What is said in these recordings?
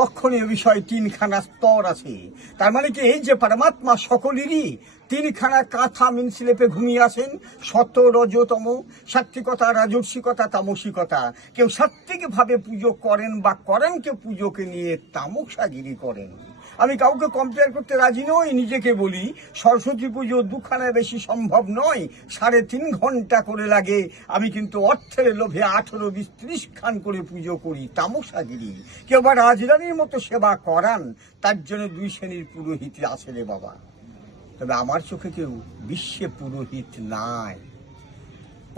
লক্ষণীয় বিষয় তিনখানা স্তর আছে। তার মানে কি, এই যে পরমাত্মা সকলেরই তিনখানা কাঁথা মিনসিলেপে ঘুমিয়ে আসেন সত্য, রজতম সাত্বিকতা রাজস্বিকতা, তামসিকতা। কেউ সাত্বিকভাবে পুজো করেন বা করেন, কেউ পুজোকে নিয়ে তামসাগিরি করেন। আমি কাউকে কম্পেয়ার করতে রাজি নই, নিজেকে বলি, সরস্বতী পুজো দুখানা বেশি সম্ভব নয়, সাড়ে তিন ঘণ্টা করে লাগে। আমি কিন্তু অর্থের লোভে আঠেরো বিশ ত্রিশ খান করে পুজো করি, তামসাগিরি। কেউ বা রাজরানীর মতো সেবা করান, তার জন্য দুই শ্রেণির পুরোহিত আছে রে বাবা। তবে আমার চোখে কেউ বিশ্বে পুরোহিত নাই।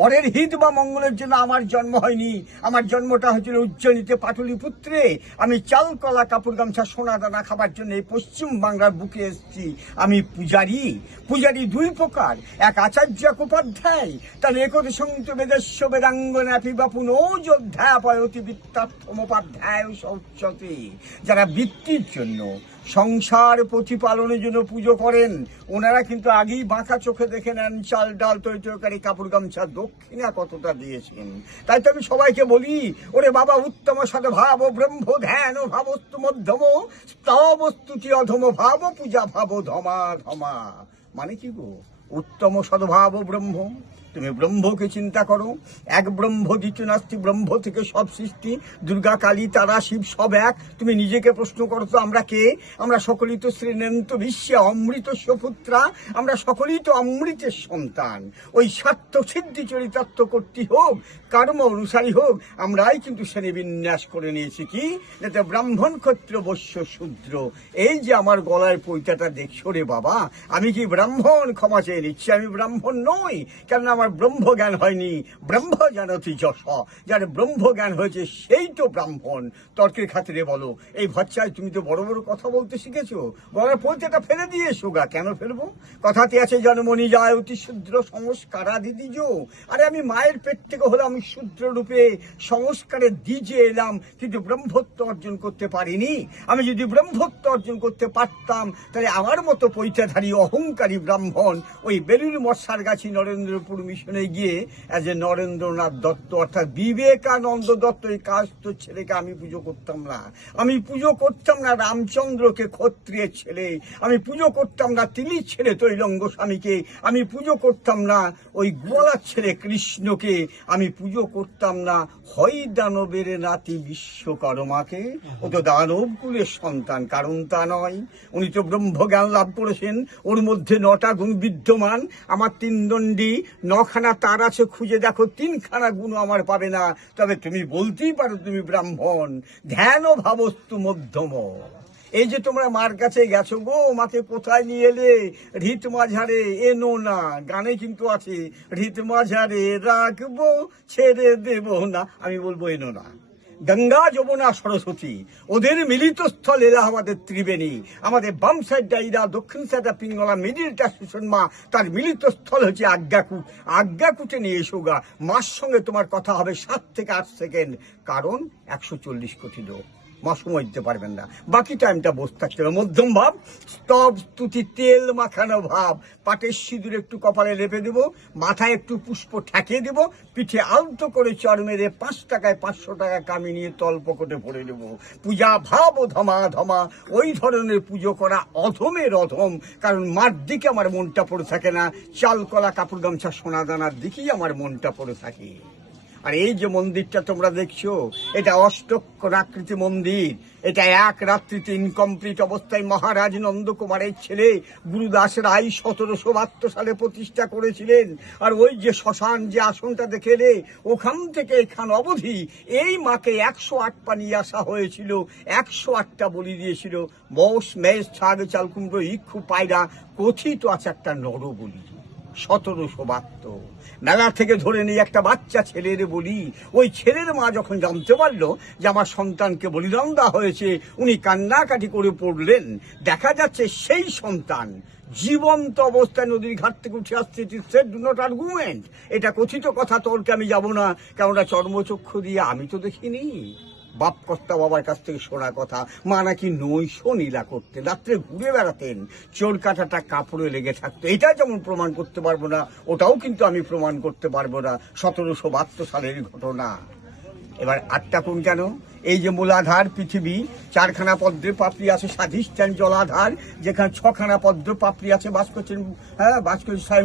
পরের হিত বা মঙ্গলের জন্য আমার জন্ম হয়নি। আমার জন্মটা হয়েছিল উজ্জ্বলিতে পাটলিপুত্রে আমি চাল, কলা, কাপড়, গামছা, সোনা, দানা খাবার জন্য এই পশ্চিম বাংলার বুকে এসেছি। আমি পূজারি। পূজারি দুই প্রকার। এক আচার্য উপাধ্যায়। তার একদ সংগীত বেদস্য বেদাঙ্গ ন্যাপি বাপুন ও যোধ্যাপয় অতি বৃত্তার্থমোপাধ্যায় সৌচ্যতে। যারা বৃত্তির জন্য সংসার প্রতিপালনের জন্য পুজো করেন। ওনারা কিন্তু আগেই বাঁকা চোখে দেখে নেন, চাল, ডাল তৈ তরকারি, কাপড় গামছা, দক্ষিণা কতটা দিয়েছেন। তাই তো আমি সবাইকে বলি, ওরে বাবা, উত্তম সদ ভাব, ব্রহ্ম ধ্যান ভাবস্তু মধ্যম স্তবস্তুতি অধম ভাব, পূজা ভাব, ধমা ধমা। মানে কি গো? উত্তম সদ্ভাব ব্রহ্ম। তুমি ব্রহ্মকে চিন্তা করো। এক ব্রহ্ম দ্বিতীয় নাস্তি ব্রহ্ম থেকে সব সৃষ্টি, দুর্গা, কালী, তারা, শিব, সব এক। তুমি নিজেকে প্রশ্ন করো তো আমরা কে? আমরা সকলেই তো শ্রীনন্ত বিশ্বে অমৃত সুপুত্রা। আমরা সকলেই তো অমৃতের সন্তান। ওই স্বার্থ সিদ্ধি চরিতার্থ কর্তী হোক, কর্ম অনুসারী হোক, আমরাই কিন্তু শ্রেণি বিন্যাস করে নিয়েছি কি? যাতে ব্রাহ্মণ ক্ষত্র বৈশ্য শূদ্র। এই যে আমার গলায় পৈতাটা দেখছ রে বাবা, আমি কি ব্রাহ্মণ? ক্ষমা চেয়ে নিচ্ছি, আমি ব্রাহ্মণ নই। কেন আমার ব্রহ্ম জ্ঞান হয়নি। ব্রহ্ম জানতি যশ, যার ব্রহ্ম জ্ঞান হয়েছে সেই তো ব্রাহ্মণ। তর্কের খাতিরে বলো, এই ভচ্চায় তুমি তো বড় বড় কথা বলতে শিখেছো? গলার পৈতাটা ফেলে দিয়ে গা, কেন ফেলব? কথাতে আছে জন্মনি যায় অতি শুদ্র সংস্কারা দিদিজ আরে আমি মায়ের পেট থেকে হলাম আমি রূপে সংস্কারের দ্বিজে এলাম, কিন্তু ব্রহ্মত্ব অর্জন করতে পারিনি। আমি যদি ব্রহ্মত্ব অর্জন করতে পারতাম, তাহলে আমার মতো পৈতাধারী অহংকারী ব্রাহ্মণ ওই বেলুর মশার গাছি নরেন্দ্রপুর মিশনে গিয়ে অ্যাজ এ নরেন্দ্রনাথ দত্ত, অর্থাৎ বিবেকানন্দ দত্ত, এই কাস্ত ছেলেকে আমি পুজো করতাম না। আমি পুজো করতাম না রামচন্দ্রকে ক্ষত্রিয়ের ছেলে। আমি পুজো করতাম না তিলির ছেলে তৈলঙ্গ স্বামীকে। আমি পুজো করতাম না ওই গোলার ছেলে কৃষ্ণকে। আমি পুজো করতাম না হয় দানবের নাতি বিশ্বকর্মাকে। ও তো দানব কুলের সন্তান, কারণ তা নয়। উনি তো ব্রহ্মজ্ঞান লাভ করেছেন। ওর মধ্যে নটা গুণ বিদ্যমান। আমার তিন দণ্ডী নখানা তার আছে, খুঁজে দেখো, তিনখানা গুণ আমার পাবে না। তবে তুমি বলতেই পারো তুমি ব্রাহ্মণ। ধ্যান ও ভাবস্তু মধ্যম। এই যে তোমরা মার কাছে গেছো গো, মাকে কোথায় নিয়ে এলে? হৃত মাঝারে, এনো না। গানে কিন্তু আছে হৃত মাঝারে রাখব, ছেড়ে দেব না। আমি বলব, এনো না। গঙ্গা যমুনা সরস্বতী। ওদের মিলিত স্থল এরা আমাদের ত্রিবেণী। আমাদের বাম সাইডটা ইরা দক্ষিণ সাইডটা পিঙ্গলা মিডিলটা সুষমা তার মিলিত স্থল হচ্ছে আজ্ঞাকুট। আজ্ঞাকুটে নিয়ে এসো গা। মার সঙ্গে তোমার কথা হবে সাত থেকে আট সেকেন্ড কারণ একশো চল্লিশ কোটি লোক। মা সময় দিতে পারবেন না। বাকি টাইমটা বসে থাকতে হবে। মধ্যম ভাব, স্তব, স্তুতি, তেল মাখানো ভাব। পাটের সিঁদুর একটু কপালে লেপে দেব, মাথায় একটু পুষ্প ঠেকিয়ে দেব, পিঠে আলতো করে চর মেরে পাঁচ টাকায় পাঁচশো টাকা কামি নিয়ে তল পকেটে ভরে দেব। পূজা ভাব ও ধমা ধমা, ওই ধরনের পুজো করা অধমের অধম কারণ মার দিকে আমার মনটা পড়ে থাকে না। চাল, কলা, কাপড় গামছা, সোনা দানার দিকেই আমার মনটা পড়ে থাকে। আর এই যে মন্দিরটা তোমরা দেখছ, এটা অষ্টক্ষর আকৃতি মন্দির। এটা এক রাত্রিতে ইনকমপ্লিট অবস্থায় মহারাজ নন্দকুমারের ছেলে গুরুদাস রায় সতেরোশো বাহাত্তর সালে প্রতিষ্ঠা করেছিলেন। আর ওই যে শ্মশান যে আসনটা দেখে এলে, ওখান থেকে এখান অবধি এই মাকে একশো আট পা নিয়ে আসা হয়েছিল, একশো আটটা বলি দিয়েছিল। মোষ মেষ, ছাগ চালকুমড়ো ইক্ষু, পায়রা, কথিত আছে একটা নরবলি। সতেরোশো বাহাত্তর। মেলা থেকে ধরে নিয়ে একটা বাচ্চা ছেলের বলি। ওই ছেলের মা যখন জানতে পারল যে আমার সন্তানকে বলিদান দেওয়া হয়েছে, উনি কান্নাকাটি করে পড়লেন। দেখা যাচ্ছে সেই সন্তান জীবন্ত অবস্থায় নদীর ঘাট থেকে উঠে আসছে সেট ডু নট আর্গুমেন্ট এটা কথিত কথা, তর্কে আমি যাব না। কেননা চর্মচক্ষু দিয়ে আমি তো দেখিনি। বাপ কর্তা বাবার কাছ থেকে শোনা কথা। মা নাকি নৈশ নীলা করতে। রাত্রে ঘুরে বেড়াতেন। চোর কাটাটা কাপড়ে লেগে থাকতো। এটা যেমন প্রমাণ করতে পারব না, ওটাও কিন্তু আমি প্রমাণ করতে পারব না। সতেরোশো বাহাত্তর সালের ঘটনা। এবার আটটা কোন কেন? এই যে মূলাধার পৃথিবী, চারখানা পদ্ম পাপড়ি আছে, স্বাধিষ্ঠান জলাধার, যেখানে ছখানা পদ্ম পাপড়ি আছে বাস করছেন হ্যাঁ বাস করছেন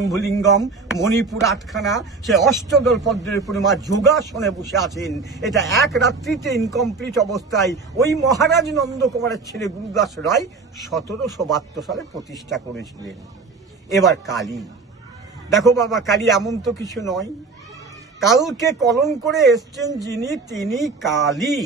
মণিপুর আটখানা, সে অষ্টদল পদ্মের পূর্ণিমা যোগাসনে বসে আছেন। এটা এক রাত্রিতে ইনকমপ্লিট অবস্থায় ওই মহারাজ নন্দকুমারের ছেলে গুরুদাস রায় সতেরোশো বাহাত্তর সালে প্রতিষ্ঠা করেছিলেন। এবার কালী। দেখো বাবা, কালী এমন তো কিছু নয়। কালকে কলম করে এসছেন যিনি তিনি কালী।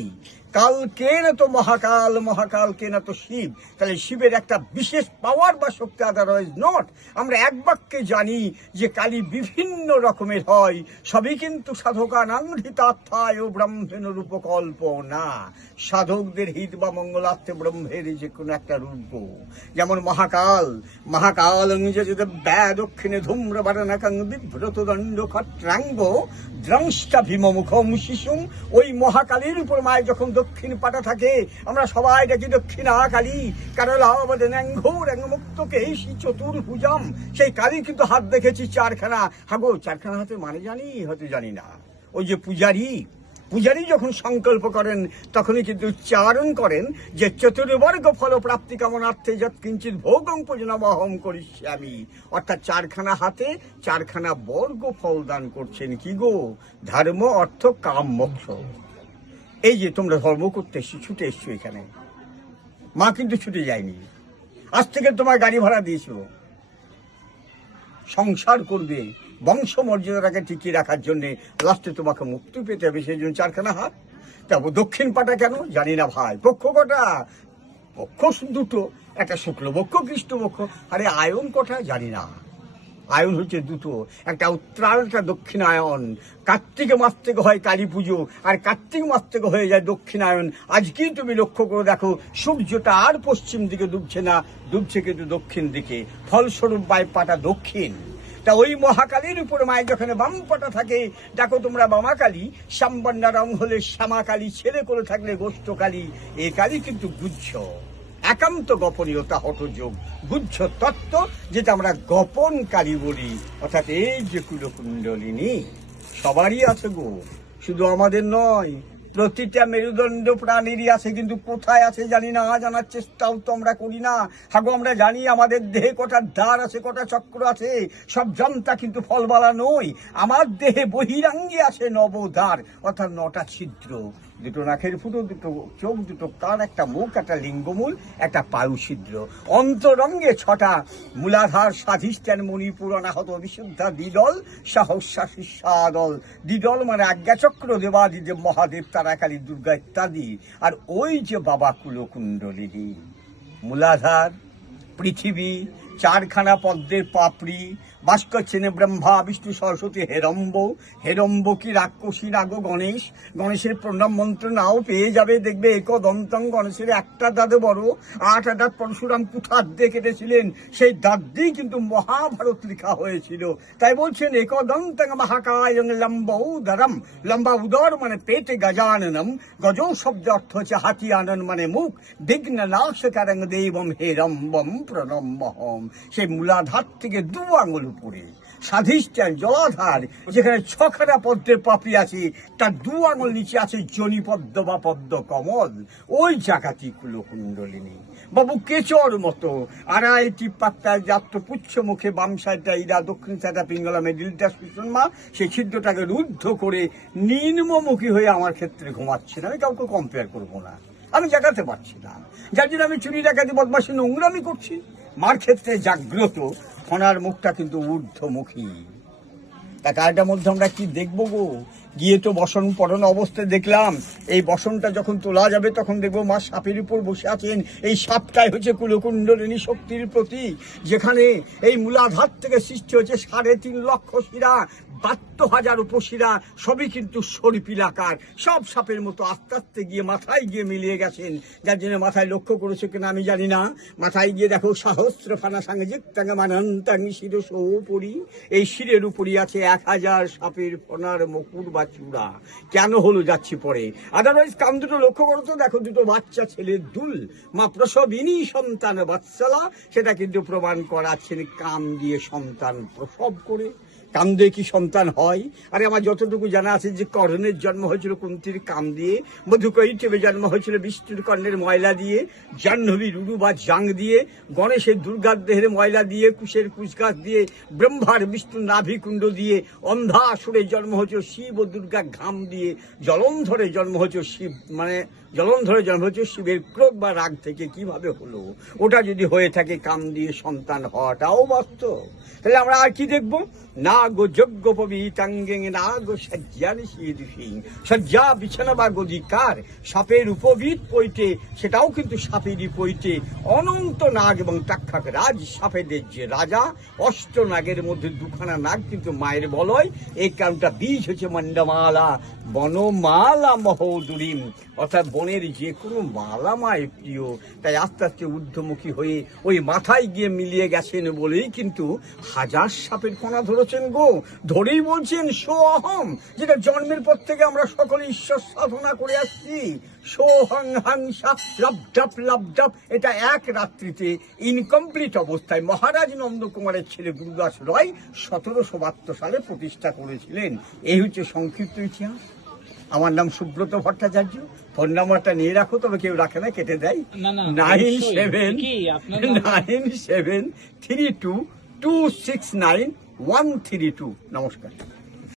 কালকে না তো মহাকাল, মহাকালকে না তো শিব। তাহলে শিবের একটা বিশেষ পাওয়ার বা শক্তি আদারওয়াইজ নট আমরা এক বাক্যে জানি যে কালী বিভিন্ন রকমের হয়। সবই কিন্তু সাধকানাঙ্গিতাত্মায় ও ব্রহ্মেন রূপকল্প না সাধকদের হিত বা মঙ্গলার্থে ব্রহ্মের যে কোনো একটা রূপ। যেমন মহাকাল মহাকাল দক্ষিণে ধূম্র বারণাকাং বিভ্রত দণ্ড খট্রাঙ্গ দ্রংষ্টা ভীমমুখম শিশুম ওই মহাকালীর উপর মায়ের যখন দক্ষিণ পাটা থাকে। আমরা সবাই দেখি দক্ষিণা কালী কারণ মুক্তকে সেই চতুর্ভুজাম সেই কালী কিন্তু হাত দেখেছি চারখানা। হাগো, চারখানা হাতে মানে জানি হয়তো জানি না। ওই যে পূজারী পূজারী যখন সংকল্প করেন, তখনই কিন্তু উচ্চারণ করেন যে চতুর্বর্গ ফল প্রাপ্তি কামনার্থে যৎ কিঞ্চিত ভোগং পূজনাবহম করিস আমি অর্থাৎ চারখানা হাতে চারখানা বর্গ ফল দান করছেন কি গো? ধর্ম, অর্থ কাম মোক্ষ এই যে তোমরা ধর্ম করতে এসছো, ছুটে এসছো এখানে। মা কিন্তু ছুটে যায়নি। আজ থেকে তোমার গাড়ি ভাড়া দিয়েছিল সংসার করবে বংশ মর্যাদাটাকে টিকিয়ে রাখার জন্য লাস্টে তোমাকে মুক্তি পেতে হবে, সেই জন্য চারখানা হাত। তারপর দক্ষিণ পাটা কেন? জানি না ভাই। পক্ষ কটা? পক্ষ দুটো। একটা শুক্লপক্ষ কৃষ্ণপক্ষ আরে আয়ন কটা? জানি না। আয়ন হচ্ছে দুটো। একটা উত্তরায়ণ, একটা দক্ষিণায়ন কার্তিক মাস থেকে হয় কালী পুজো, আর কার্তিক মাস থেকে হয়ে যায় দক্ষিণায়ন আজকেই তুমি লক্ষ্য করে দেখো, সূর্যটা আর পশ্চিম দিকে ডুবছে না, ডুবছে কিন্তু দক্ষিণ দিকে। ফলস্বরূপ বাই পাটা দক্ষিণ। তা ওই মহাকালীর উপরে মায়ের যখন বাম পাটা থাকে, দেখো তোমরা বামাকালী সাম্বান্না রং হলে শ্যামাকালী, ছেলে করে থাকলে গোষ্ঠকালী, এ কালী কিন্তু গুচ্ছ। একান্ত গোপনীয়তা হঠযোগ গুচ্ছ তত্ত্ব যেটা আমরা গোপনকারী বলি, অর্থাৎ এই যে কুলকুণ্ডলিনী, সবারই আছে গো, শুধু আমাদের নয়, প্রতিটা মেরুদণ্ড প্রাণীরই আছে, কিন্তু কোথায় আছে জানি না, জানার চেষ্টাও তো আমরা করি না। হাগো, আমরা জানি আমাদের দেহে কটা দ্বার আছে, কটা চক্র আছে, সব জনতা কিন্তু ফলবালা নই। আমার দেহে বহিরাঙ্গে আছে নবদ্বার, অর্থাৎ নটা ছিদ্র। দুটো নাকের ফুটো, দুটো চোখ, দুটো কান, একটা মুখ, একটা লিঙ্গমূল, একটা পায়ু ছিদ্র অন্তরঙ্গে ছটা মূলাধার স্বাধিষ্ঠান মণিপুর অনাহত বিশুদ্ধা দ্বিদল সাহস্যা শিষ্যাদল। দ্বিদল মানে আজ্ঞাচক্র দেবাদিদেব মহাদেব তারাকালী দুর্গা ইত্যাদি। আর ওই যে বাবা কুলকুণ্ডলিনী। মূলাধার, পৃথিবী, চারখানা পদ্মের পাপড়ি বাস করছেন ব্রহ্মা বিষ্ণু সরস্বতী, হেরম্ব হেরম্ব কি রাক্ষসী রাগ গণেশ? গণেশের প্রণাম মন্ত্র নাও পেয়ে যাবে, দেখবে একদন্তং গণেশের একটা দাঁতে বড়, আট দাঁত পরশুরাম কুঠার দিয়ে কেটেছিলেন। সেই দাঁত দিয়েই কিন্তু মহাভারত লেখা হয়েছিল। তাই বলছেন, একদন্তং মহাকায় লম্ব উদরম লম্বা উদর মানে পেটে গজাননম। গজ শব্দ অর্থ হচ্ছে হাতি আনন মানে মুখ। বিঘ্ন নাশকারং দেবম হেরম্বম প্রণম্বহম সেই মূলাধার থেকে দু আঙুল উপরে স্বাধিষ্ঠান জলাধার, যেখানে ছখানা পদ্মের পাপড়ি আছে, তার দু আঙুল নিচে আছে জনি পদ্ম বা পদ্ম কমল। ওই জায়গাটি কুলকুণ্ডলিনী। বাবু কেচর মতো আড়াইটি পাত্তায় যাত্র পুচ্ছ মুখে বাম সাইডটা ইরা দক্ষিণ সাইডটা পিঙ্গলা মিডিলটা সুষণ মা, সেই ছিদ্রটাকে রুদ্ধ করে নিম্নমুখী হয়ে আমার ক্ষেত্রে ঘুমাচ্ছে না। আমি কাউকে কম্পেয়ার করব না। আমি জাগাতে পারছি না। যার জন্য আমি চুরি ডাকাতি বদমাসি নোংরামি করছি। মার ক্ষেত্রে জাগ্রত ফনার মুখটা কিন্তু ঊর্ধ্বমুখী। তা কারটার মধ্যে আমরা কি দেখব গো? গিয়ে তো বসন পড়ন অবস্থায় দেখলাম। এই বসনটা যখন তোলা যাবে তখন দেখব মা সাপের উপর বসে আছেন। এই সাপটাই হচ্ছে কুলকুণ্ডলিনী শক্তির প্রতীক। যেখানে এই মূলাধার থেকে সৃষ্টি হচ্ছে সাড়ে তিন লক্ষ শিরা, বাহাত্তর হাজার উপশিরা, সবই কিন্তু সরিপিলাকার সব সাপের মতো আস্তে আস্তে গিয়ে মাথায় গিয়ে মিলিয়ে গেছেন। যার জন্য মাথায় লক্ষ্য করেছে কিনা আমি জানি না। মাথায় গিয়ে দেখো সহস্র ফানা সাংজিক তাঙ্গা মানান্তাঙ্গি শির সৌপরি এই শিরের উপরই আছে এক হাজার সাপের ফনার মকুর বা চূড়া। কেন হলো যাচ্ছি পরে? আদারওয়াইজ কাম দুটো লক্ষ্য করো তো। দেখো দুটো বাচ্চা ছেলের দুল। মা প্রসবিনী, সন্তান বাচ্চালা সেটা কিন্তু প্রমাণ করাচ্ছেন কাম দিয়ে সন্তান প্রসব করে। কাম দিয়ে কি সন্তান হয়? আরে আমার যতটুকু জানা আছে যে কর্ণের জন্ম হয়েছিল কুন্তির কাম দিয়ে মধুকৈটেবে জন্ম হয়েছিল বিষ্ণুর কর্ণের ময়লা দিয়ে, জাহ্নবী উরু বা জাং দিয়ে, গণেশের দুর্গার দেহের ময়লা দিয়ে, কুশের কুচগাছ দিয়ে, ব্রহ্মার বিষ্ণু নাভিকুণ্ড দিয়ে অন্ধাসুরের জন্ম হয়েছিল শিব ও দুর্গা ঘাম দিয়ে, জলন্ধরে জন্ম হয়েছিল শিব মানে জলন্ধরে জন্ম হয়েছিল শিবের ক্রোধ বা রাগ থেকে কীভাবে হলো? ওটা যদি হয়ে থাকে কাম দিয়ে সন্তান হওয়াটাও বাস্তব। তাহলে আমরা আর কি দেখব? না গো যজ্ঞ পবিতাঙ্গে না গো সজ্জান সিং সজ্জা বিছানা বা গদিকার সাপের উপবিদ পইতে সেটাও কিন্তু সাপেরই পৈতে। অনন্ত নাগ এবং টাক্ষাক রাজ, সাপেদের যে রাজা, অষ্ট নাগের মধ্যে দুখানা নাগ কিন্তু মায়ের বলয়। এই কারণটা বীজ হচ্ছে মন্ডমালা বনমালা মহোদরিম। অর্থাৎ বনের যে কোনো মালা মায়ের প্রিয়, তাই আস্তে আস্তে ঊর্ধ্বমুখী হয়ে ওই মাথায় গিয়ে মিলিয়ে গেছেন বলেই কিন্তু হাজার সাপের কোনা ধরেছেন গো। ধরেই বলছেন সো অহম যেটা জন্মের পর থেকে আমরা সকলে ঈশ্বর সাধনা করে আসছি। সোহং হাংসা লাবডাপ লাবডাপ এটা এক রাত্রিতে ইনকমপ্লিট অবস্থায় মহারাজ নন্দকুমারের ছেলে গুরুদাস রয় সতেরোশো বাহাত্তর সালে প্রতিষ্ঠা করেছিলেন। এই হচ্ছে সংক্ষিপ্ত ইতিহাস। আমার নাম সুব্রত ভট্টাচার্য। ফোন নাম্বারটা নিয়ে রাখো তবে কেউ রাখে না কেটে দেয়। Nine seven nine seven three two two six nine one three two. নমস্কার।